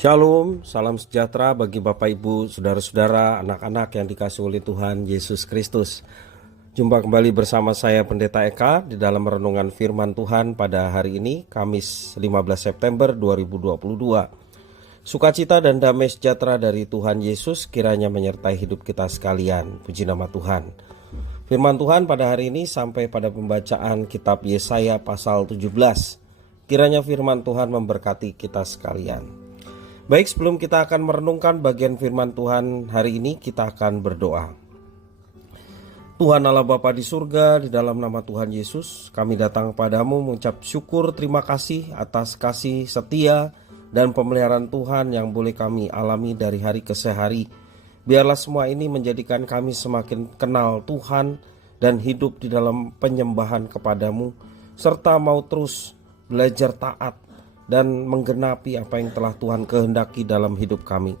Shalom, salam sejahtera bagi Bapak Ibu, saudara-saudara, anak-anak yang dikasihi oleh Tuhan Yesus Kristus. Jumpa kembali bersama saya Pendeta Eka di dalam renungan firman Tuhan pada hari ini, Kamis 15 September 2022. Sukacita dan damai sejahtera dari Tuhan Yesus kiranya menyertai hidup kita sekalian. Puji nama Tuhan. Firman Tuhan pada hari ini sampai pada pembacaan kitab Yesaya pasal 17. Kiranya firman Tuhan memberkati kita sekalian. Baik, sebelum kita akan merenungkan bagian firman Tuhan hari ini, kita akan berdoa. Tuhan Allah Bapa di surga, di dalam nama Tuhan Yesus, kami datang padamu mengucap syukur terima kasih atas kasih setia dan pemeliharaan Tuhan yang boleh kami alami dari hari ke hari. Biarlah semua ini menjadikan kami semakin kenal Tuhan dan hidup di dalam penyembahan kepadamu, serta mau terus belajar taat dan menggenapi apa yang telah Tuhan kehendaki dalam hidup kami.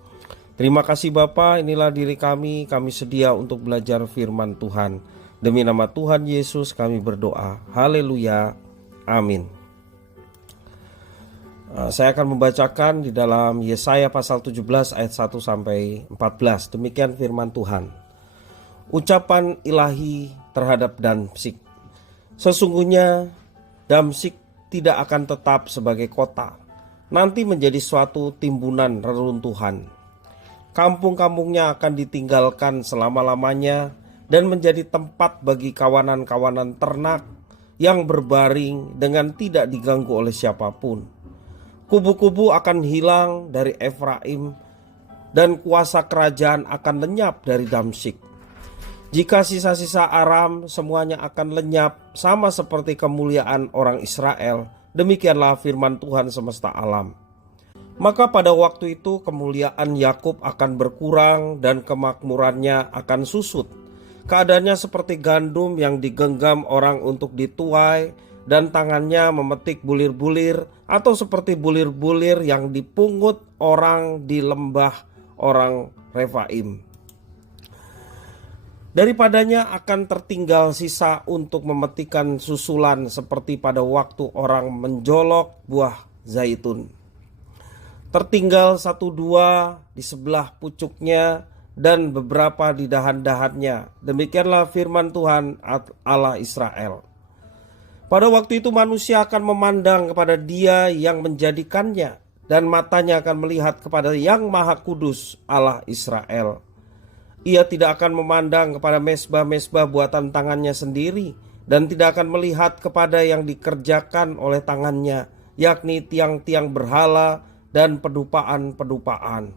Terima kasih Bapa, inilah diri kami sedia untuk belajar firman Tuhan. Demi nama Tuhan Yesus kami berdoa. Haleluya. Amin. Saya akan membacakan di dalam Yesaya pasal 17 ayat 1 sampai 14. Demikian firman Tuhan. Ucapan ilahi terhadap Damsyik. Sesungguhnya Damsyik tidak akan tetap sebagai kota, nanti menjadi suatu timbunan reruntuhan. Kampung-kampungnya akan ditinggalkan selama-lamanya dan menjadi tempat bagi kawanan-kawanan ternak yang berbaring dengan tidak diganggu oleh siapapun. Kubu-kubu akan hilang dari Efraim dan kuasa kerajaan akan lenyap dari Damsyik. Jika sisa-sisa Aram semuanya akan lenyap sama seperti kemuliaan orang Israel, demikianlah firman Tuhan semesta alam. Maka pada waktu itu kemuliaan Yakub akan berkurang dan kemakmurannya akan susut. Keadaannya seperti gandum yang digenggam orang untuk dituai dan tangannya memetik bulir-bulir, atau seperti bulir-bulir yang dipungut orang di lembah orang Refaim. Daripadanya akan tertinggal sisa untuk memetikan susulan seperti pada waktu orang menjolok buah zaitun. Tertinggal 1-2 di sebelah pucuknya dan beberapa di dahan-dahannya. Demikianlah firman Tuhan Allah Israel. Pada waktu itu manusia akan memandang kepada Dia yang menjadikannya, dan matanya akan melihat kepada Yang Maha Kudus Allah Israel. Ia tidak akan memandang kepada mesbah-mesbah buatan tangannya sendiri, dan tidak akan melihat kepada yang dikerjakan oleh tangannya, yakni tiang-tiang berhala dan pedupaan-pedupaan.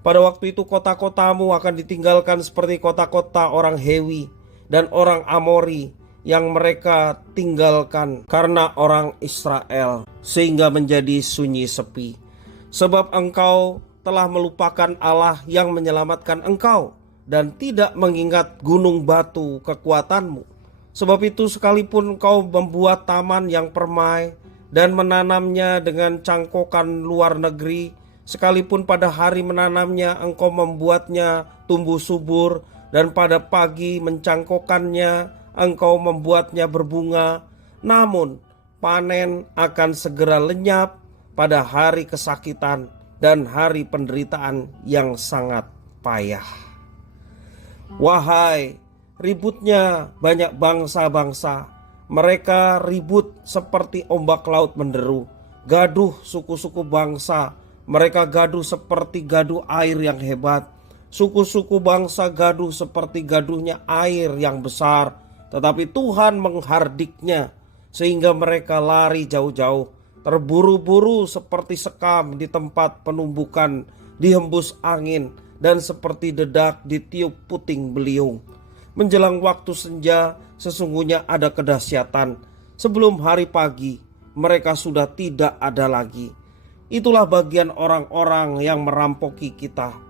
Pada waktu itu kota-kotamu akan ditinggalkan seperti kota-kota orang Hewi dan orang Amori yang mereka tinggalkan karena orang Israel, sehingga menjadi sunyi sepi. Sebab engkau telah melupakan Allah yang menyelamatkan engkau, dan tidak mengingat gunung batu kekuatanmu. Sebab itu sekalipun engkau membuat taman yang permai dan menanamnya dengan cangkokan luar negeri, sekalipun pada hari menanamnya engkau membuatnya tumbuh subur, dan pada pagi mencangkokannya engkau membuatnya berbunga, namun panen akan segera lenyap pada hari kesakitan dan hari penderitaan yang sangat payah. Wahai ributnya banyak bangsa-bangsa, mereka ribut seperti ombak laut menderu. Gaduh suku-suku bangsa, mereka gaduh seperti gaduh air yang hebat. Suku-suku bangsa gaduh seperti gaduhnya air yang besar, tetapi Tuhan menghardiknya sehingga mereka lari jauh-jauh. Terburu-buru seperti sekam di tempat penumbukan, dihembus angin, dan seperti dedak ditiup puting beliung. Menjelang waktu senja sesungguhnya ada kedahsyatan. Sebelum hari pagi mereka sudah tidak ada lagi. Itulah bagian orang-orang yang merampoki kita,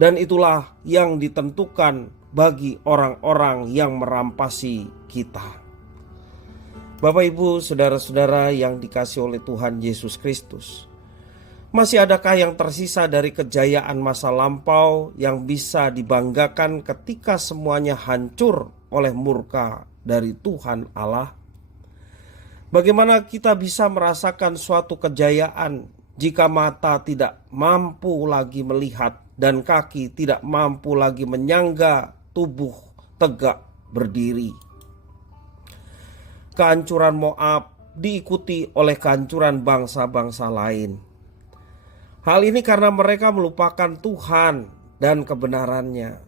dan itulah yang ditentukan bagi orang-orang yang merampasi kita. Bapak Ibu, saudara-saudara yang dikasihi oleh Tuhan Yesus Kristus, masih adakah yang tersisa dari kejayaan masa lampau yang bisa dibanggakan ketika semuanya hancur oleh murka dari Tuhan Allah? Bagaimana kita bisa merasakan suatu kejayaan jika mata tidak mampu lagi melihat dan kaki tidak mampu lagi menyangga tubuh tegak berdiri. Kehancuran Moab diikuti oleh kehancuran bangsa-bangsa lain. Hal ini karena mereka melupakan Tuhan dan kebenarannya.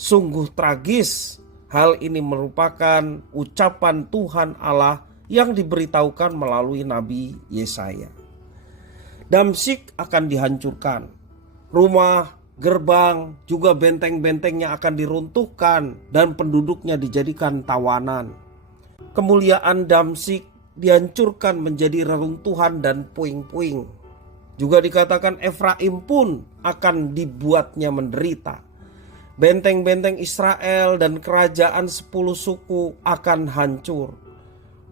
Sungguh tragis, hal ini merupakan ucapan Tuhan Allah yang diberitahukan melalui Nabi Yesaya. Damsyik akan dihancurkan, rumah, gerbang, juga benteng-bentengnya akan diruntuhkan dan penduduknya dijadikan tawanan. Kemuliaan Damsyik dihancurkan menjadi reruntuhan dan puing-puing. Juga dikatakan Efraim pun akan dibuatnya menderita. Benteng-benteng Israel dan kerajaan 10 suku akan hancur.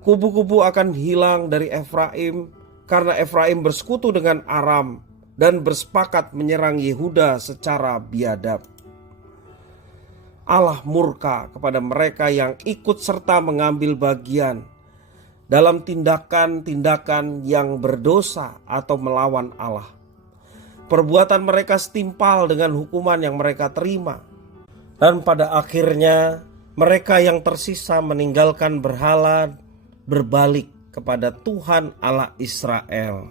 Kubu-kubu akan hilang dari Efraim karena Efraim bersekutu dengan Aram dan bersepakat menyerang Yehuda secara biadab. Allah murka kepada mereka yang ikut serta mengambil bagian dalam tindakan-tindakan yang berdosa atau melawan Allah. Perbuatan mereka setimpal dengan hukuman yang mereka terima. Dan pada akhirnya mereka yang tersisa meninggalkan berhala berbalik kepada Tuhan Allah Israel.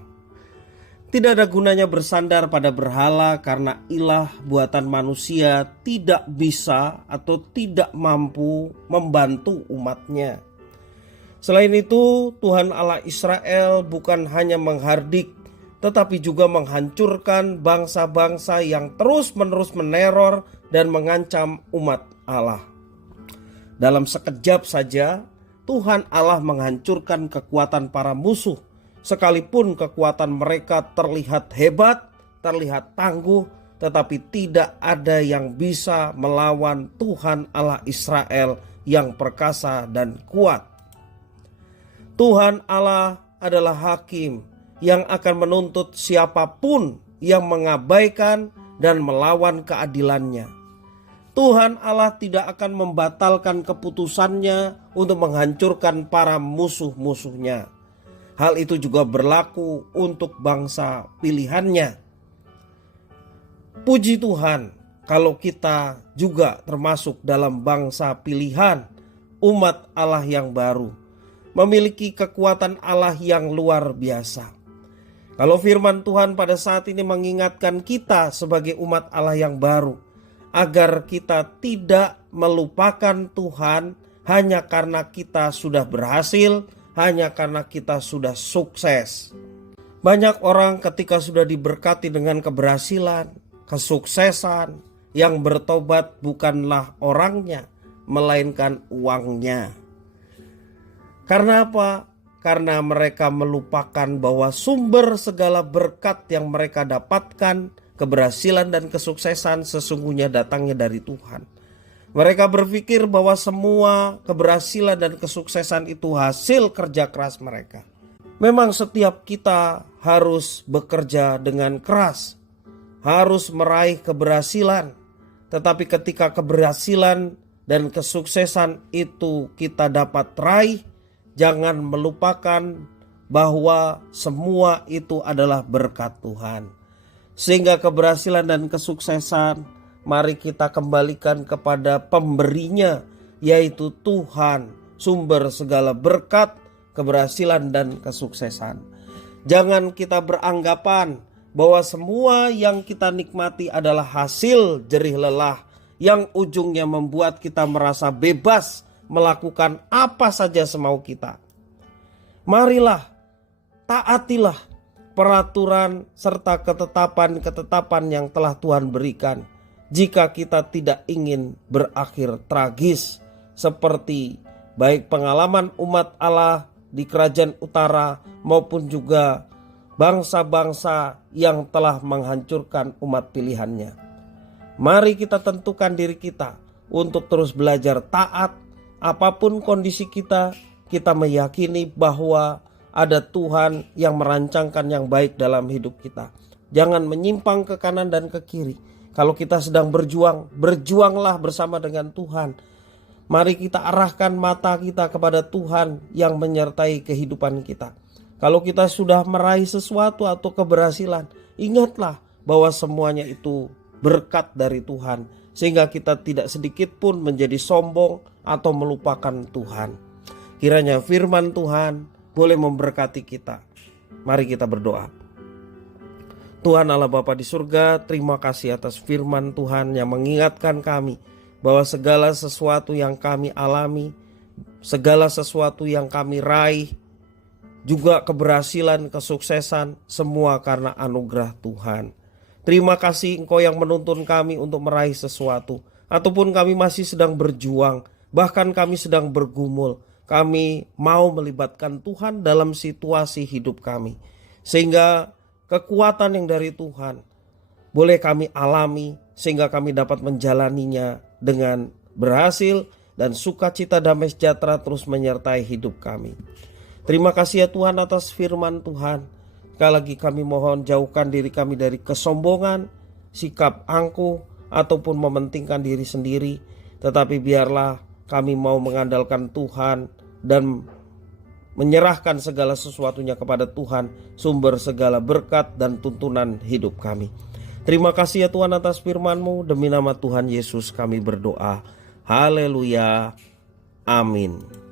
Tidak ada gunanya bersandar pada berhala karena ilah buatan manusia tidak bisa atau tidak mampu membantu umatnya. Selain itu, Tuhan Allah Israel bukan hanya menghardik tetapi juga menghancurkan bangsa-bangsa yang terus-menerus meneror dan mengancam umat Allah. Dalam sekejap saja, Tuhan Allah menghancurkan kekuatan para musuh, sekalipun kekuatan mereka terlihat hebat, terlihat tangguh, tetapi tidak ada yang bisa melawan Tuhan Allah Israel yang perkasa dan kuat. Tuhan Allah adalah hakim yang akan menuntut siapapun yang mengabaikan dan melawan keadilannya. Tuhan Allah tidak akan membatalkan keputusannya untuk menghancurkan para musuh-musuhnya. Hal itu juga berlaku untuk bangsa pilihannya. Puji Tuhan kalau kita juga termasuk dalam bangsa pilihan, umat Allah yang baru, memiliki kekuatan Allah yang luar biasa. Kalau firman Tuhan pada saat ini mengingatkan kita sebagai umat Allah yang baru, agar kita tidak melupakan Tuhan hanya karena kita sudah berhasil, hanya karena kita sudah sukses. Banyak orang ketika sudah diberkati dengan keberhasilan, kesuksesan, yang bertobat bukanlah orangnya, melainkan uangnya. Karena apa? Karena mereka melupakan bahwa sumber segala berkat yang mereka dapatkan, keberhasilan dan kesuksesan sesungguhnya datangnya dari Tuhan. Mereka berpikir bahwa semua keberhasilan dan kesuksesan itu hasil kerja keras mereka. Memang setiap kita harus bekerja dengan keras, harus meraih keberhasilan. Tetapi ketika keberhasilan dan kesuksesan itu kita dapat raih, jangan melupakan bahwa semua itu adalah berkat Tuhan. Sehingga keberhasilan dan kesuksesan mari kita kembalikan kepada pemberinya, yaitu Tuhan, sumber segala berkat, keberhasilan dan kesuksesan. Jangan kita beranggapan bahwa semua yang kita nikmati adalah hasil jerih lelah yang ujungnya membuat kita merasa bebas melakukan apa saja semau kita. Marilah, taatilah peraturan serta ketetapan-ketetapan yang telah Tuhan berikan, jika kita tidak ingin berakhir tragis seperti baik pengalaman umat Allah di kerajaan utara maupun juga bangsa-bangsa yang telah menghancurkan umat pilihannya. Mari kita tentukan diri kita untuk terus belajar taat. Apapun kondisi kita, kita meyakini bahwa ada Tuhan yang merancangkan yang baik dalam hidup kita. Jangan menyimpang ke kanan dan ke kiri. Kalau kita sedang berjuang, berjuanglah bersama dengan Tuhan. Mari kita arahkan mata kita kepada Tuhan yang menyertai kehidupan kita. Kalau kita sudah meraih sesuatu atau keberhasilan, ingatlah bahwa semuanya itu berkat dari Tuhan, sehingga kita tidak sedikit pun menjadi sombong atau melupakan Tuhan. Kiranya firman Tuhan boleh memberkati kita. Mari kita berdoa. Tuhan Allah Bapa di surga, terima kasih atas firman Tuhan yang mengingatkan kami bahwa segala sesuatu yang kami alami, segala sesuatu yang kami raih, juga keberhasilan, kesuksesan, semua karena anugerah Tuhan. Terima kasih Engkau yang menuntun kami untuk meraih sesuatu. Ataupun kami masih sedang berjuang, bahkan kami sedang bergumul. Kami mau melibatkan Tuhan dalam situasi hidup kami. Sehingga kekuatan yang dari Tuhan boleh kami alami, sehingga kami dapat menjalaninya dengan berhasil, dan sukacita damai sejahtera terus menyertai hidup kami. Terima kasih ya Tuhan atas firman Tuhan. Sekali lagi kami mohon jauhkan diri kami dari kesombongan, sikap angkuh, ataupun mementingkan diri sendiri. Tetapi biarlah kami mau mengandalkan Tuhan dan menyerahkan segala sesuatunya kepada Tuhan, sumber segala berkat dan tuntunan hidup kami. Terima kasih ya Tuhan atas firman-Mu. Demi nama Tuhan Yesus kami berdoa. Haleluya. Amin.